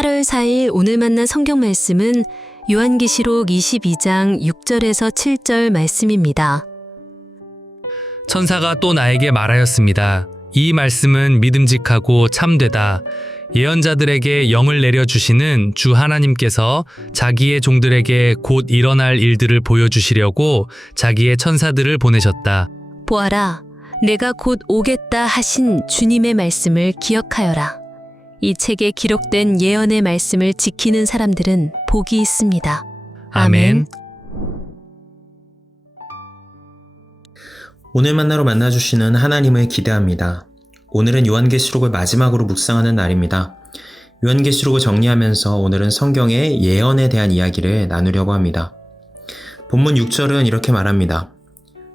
8월 4일 오늘 만난 성경 말씀은 요한계시록 22장 6절에서 7절 말씀입니다. 천사가 또 나에게 말하였습니다. 이 말씀은 믿음직하고 참되다. 예언자들에게 영을 내려주시는 주 하나님께서 자기의 종들에게 곧 일어날 일들을 보여주시려고 자기의 천사들을 보내셨다. 보아라, 내가 곧 오겠다 하신 주님의 말씀을 기억하여라. 이 책에 기록된 예언의 말씀을 지키는 사람들은 복이 있습니다. 아멘. 오늘 만나러 만나주시는 하나님을 기대합니다. 오늘은 요한계시록을 마지막으로 묵상하는 날입니다. 요한계시록을 정리하면서 오늘은 성경의 예언에 대한 이야기를 나누려고 합니다. 본문 6절은 이렇게 말합니다.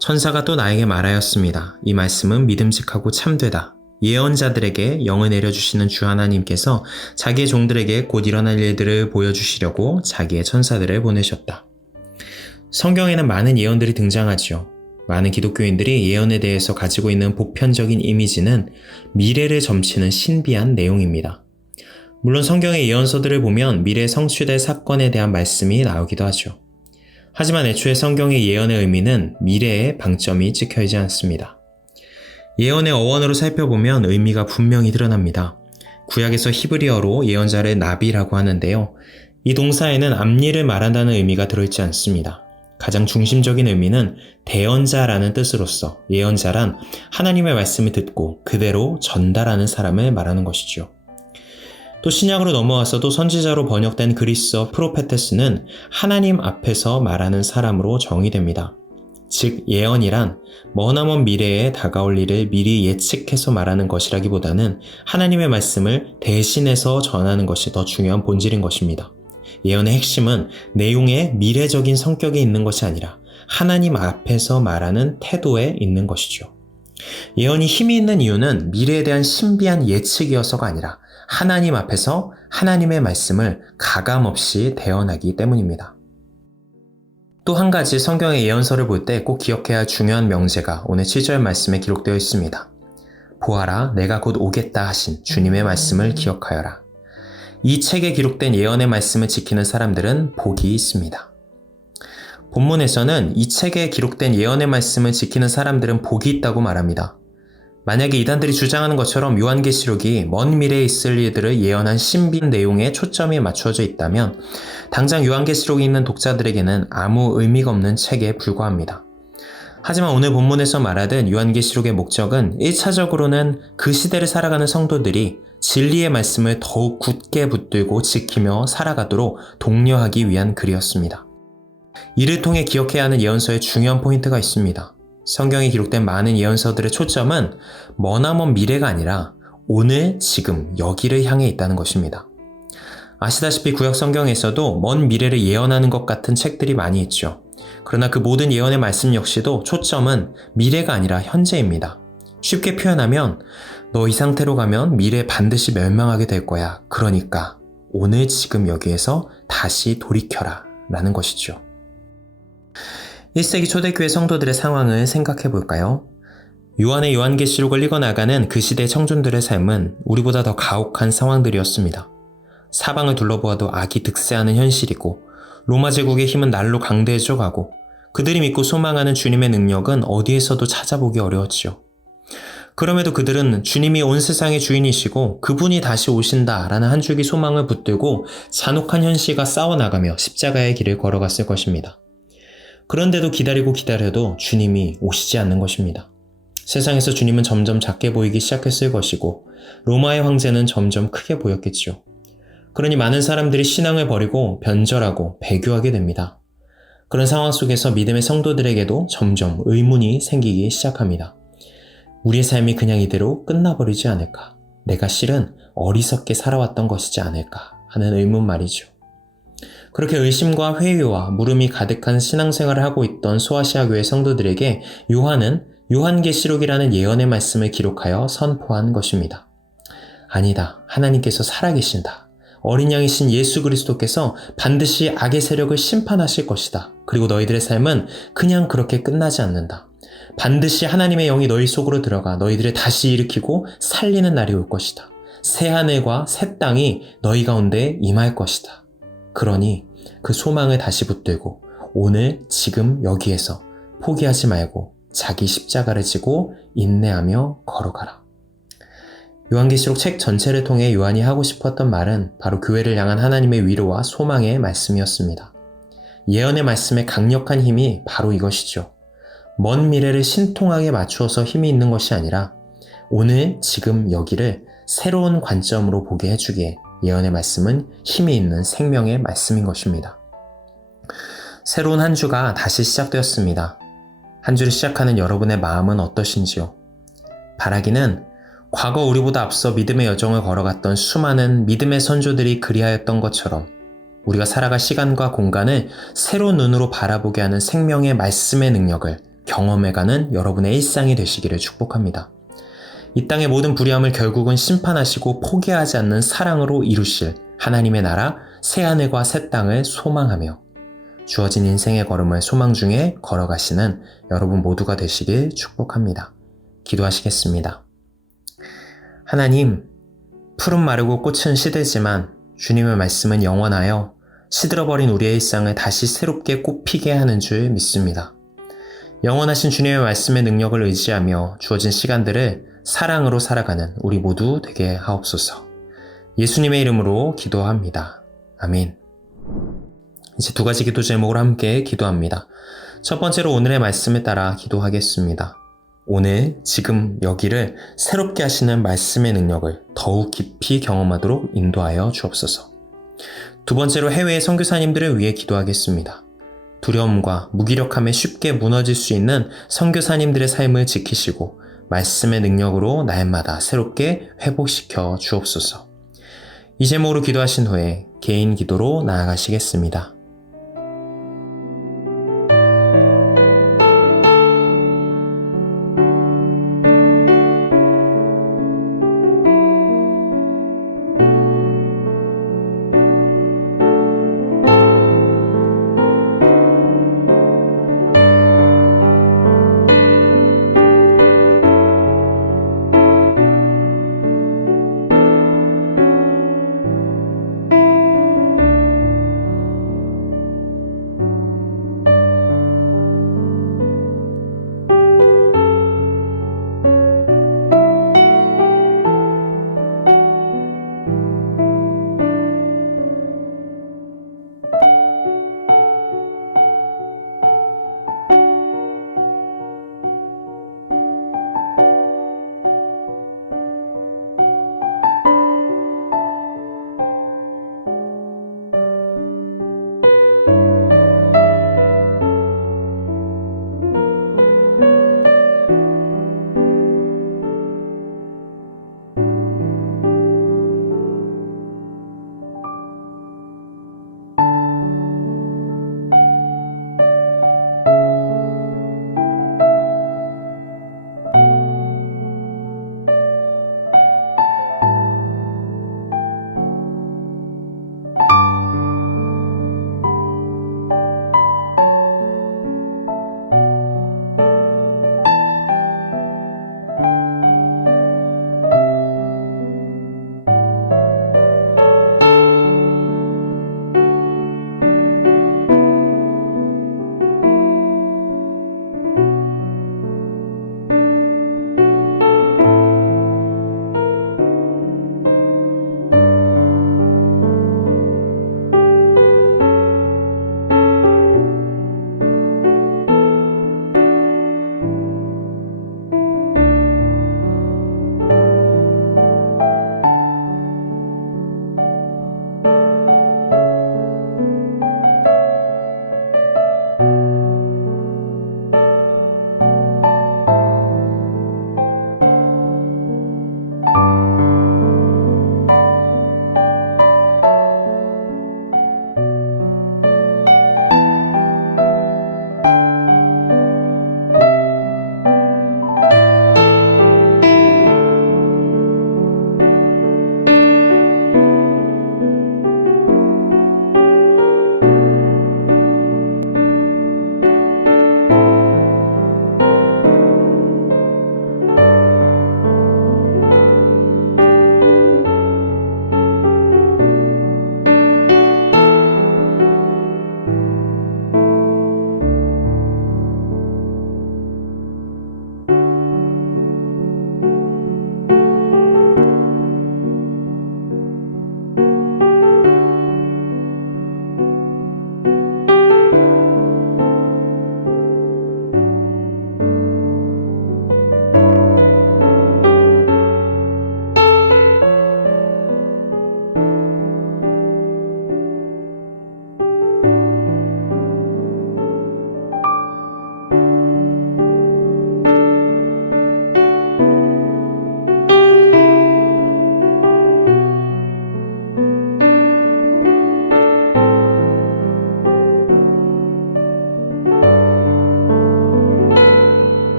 천사가 또 나에게 말하였습니다. 이 말씀은 믿음직하고 참되다. 예언자들에게 영을 내려주시는 주 하나님께서 자기의 종들에게 곧 일어날 일들을 보여주시려고 자기의 천사들을 보내셨다. 성경에는 많은 예언들이 등장하지요. 많은 기독교인들이 예언에 대해서 가지고 있는 보편적인 이미지는 미래를 점치는 신비한 내용입니다. 물론 성경의 예언서들을 보면 미래에 성취될 사건에 대한 말씀이 나오기도 하죠. 하지만 애초에 성경의 예언의 의미는 미래에 방점이 찍혀있지 않습니다. 예언의 어원으로 살펴보면 의미가 분명히 드러납니다. 구약에서 히브리어로 예언자를 나비라고 하는데요. 이 동사에는 앞일을 말한다는 의미가 들어있지 않습니다. 가장 중심적인 의미는 대언자라는 뜻으로서 예언자란 하나님의 말씀을 듣고 그대로 전달하는 사람을 말하는 것이죠. 또 신약으로 넘어와서도 선지자로 번역된 그리스어 프로페테스는 하나님 앞에서 말하는 사람으로 정의됩니다. 즉 예언이란 머나먼 미래에 다가올 일을 미리 예측해서 말하는 것이라기보다는 하나님의 말씀을 대신해서 전하는 것이 더 중요한 본질인 것입니다. 예언의 핵심은 내용의 미래적인 성격에 있는 것이 아니라 하나님 앞에서 말하는 태도에 있는 것이죠. 예언이 힘이 있는 이유는 미래에 대한 신비한 예측이어서가 아니라 하나님 앞에서 하나님의 말씀을 가감없이 대언하기 때문입니다. 또 한 가지 성경의 예언서를 볼 때 꼭 기억해야 할 중요한 명제가 오늘 7절 말씀에 기록되어 있습니다. 보아라, 내가 곧 오겠다 하신 주님의 말씀을 기억하여라. 이 책에 기록된 예언의 말씀을 지키는 사람들은 복이 있습니다. 본문에서는 이 책에 기록된 예언의 말씀을 지키는 사람들은 복이 있다고 말합니다. 만약에 이단들이 주장하는 것처럼 요한계시록이 먼 미래에 있을 일들을 예언한 신비한 내용에 초점이 맞춰져 있다면 당장 요한계시록이 있는 독자들에게는 아무 의미가 없는 책에 불과합니다. 하지만 오늘 본문에서 말하듯 요한계시록의 목적은 1차적으로는 그 시대를 살아가는 성도들이 진리의 말씀을 더욱 굳게 붙들고 지키며 살아가도록 독려하기 위한 글이었습니다. 이를 통해 기억해야 하는 예언서에 중요한 포인트가 있습니다. 성경에 기록된 많은 예언서들의 초점은 머나먼 미래가 아니라 오늘, 지금, 여기를 향해 있다는 것입니다. 아시다시피 구약 성경에서도 먼 미래를 예언하는 것 같은 책들이 많이 있죠. 그러나 그 모든 예언의 말씀 역시도 초점은 미래가 아니라 현재입니다. 쉽게 표현하면 너 이 상태로 가면 미래에 반드시 멸망하게 될 거야. 그러니까 오늘, 지금, 여기에서 다시 돌이켜라 라는 것이죠. 1세기 초대교회 성도들의 상황을 생각해 볼까요? 요한의 요한계시록을 읽어나가는 그 시대 청중들의 삶은 우리보다 더 가혹한 상황들이었습니다. 사방을 둘러보아도 악이 득세하는 현실이고 로마 제국의 힘은 날로 강대해져 가고 그들이 믿고 소망하는 주님의 능력은 어디에서도 찾아보기 어려웠지요. 그럼에도 그들은 주님이 온 세상의 주인이시고 그분이 다시 오신다라는 한 줄기 소망을 붙들고 잔혹한 현실과 싸워나가며 십자가의 길을 걸어갔을 것입니다. 그런데도 기다리고 기다려도 주님이 오시지 않는 것입니다. 세상에서 주님은 점점 작게 보이기 시작했을 것이고 로마의 황제는 점점 크게 보였겠죠. 그러니 많은 사람들이 신앙을 버리고 변절하고 배교하게 됩니다. 그런 상황 속에서 믿음의 성도들에게도 점점 의문이 생기기 시작합니다. 우리의 삶이 그냥 이대로 끝나버리지 않을까? 내가 실은 어리석게 살아왔던 것이지 않을까? 하는 의문 말이죠. 그렇게 의심과 회의와 물음이 가득한 신앙생활을 하고 있던 소아시아 교회 성도들에게 요한은 요한계시록이라는 예언의 말씀을 기록하여 선포한 것입니다. 아니다. 하나님께서 살아계신다. 어린 양이신 예수 그리스도께서 반드시 악의 세력을 심판하실 것이다. 그리고 너희들의 삶은 그냥 그렇게 끝나지 않는다. 반드시 하나님의 영이 너희 속으로 들어가 너희들을 다시 일으키고 살리는 날이 올 것이다. 새 하늘과 새 땅이 너희 가운데 임할 것이다. 그러니 그 소망을 다시 붙들고 오늘 지금 여기에서 포기하지 말고 자기 십자가를 지고 인내하며 걸어가라. 요한계시록 책 전체를 통해 요한이 하고 싶었던 말은 바로 교회를 향한 하나님의 위로와 소망의 말씀이었습니다. 예언의 말씀의 강력한 힘이 바로 이것이죠. 먼 미래를 신통하게 맞추어서 힘이 있는 것이 아니라 오늘 지금 여기를 새로운 관점으로 보게 해주기에 예언의 말씀은 힘이 있는 생명의 말씀인 것입니다. 새로운 한 주가 다시 시작되었습니다. 한 주를 시작하는 여러분의 마음은 어떠신지요? 바라기는 과거 우리보다 앞서 믿음의 여정을 걸어갔던 수많은 믿음의 선조들이 그리하였던 것처럼 우리가 살아갈 시간과 공간을 새로운 눈으로 바라보게 하는 생명의 말씀의 능력을 경험해가는 여러분의 일상이 되시기를 축복합니다. 이 땅의 모든 불의함을 결국은 심판하시고 포기하지 않는 사랑으로 이루실 하나님의 나라 새 하늘과 새 땅을 소망하며 주어진 인생의 걸음을 소망 중에 걸어가시는 여러분 모두가 되시길 축복합니다. 기도하시겠습니다. 하나님, 풀은 마르고 꽃은 시들지만 주님의 말씀은 영원하여 시들어버린 우리의 일상을 다시 새롭게 꽃피게 하는 줄 믿습니다. 영원하신 주님의 말씀의 능력을 의지하며 주어진 시간들을 사랑으로 살아가는 우리 모두 되게 하옵소서. 예수님의 이름으로 기도합니다. 아멘. 이제 두 가지 기도 제목으로 함께 기도합니다. 첫 번째로 오늘의 말씀에 따라 기도하겠습니다. 오늘 지금 여기를 새롭게 하시는 말씀의 능력을 더욱 깊이 경험하도록 인도하여 주옵소서. 두 번째로 해외의 선교사님들을 위해 기도하겠습니다. 두려움과 무기력함에 쉽게 무너질 수 있는 선교사님들의 삶을 지키시고 말씀의 능력으로 날마다 새롭게 회복시켜 주옵소서. 이 제목으로 기도하신 후에 개인 기도로 나아가시겠습니다.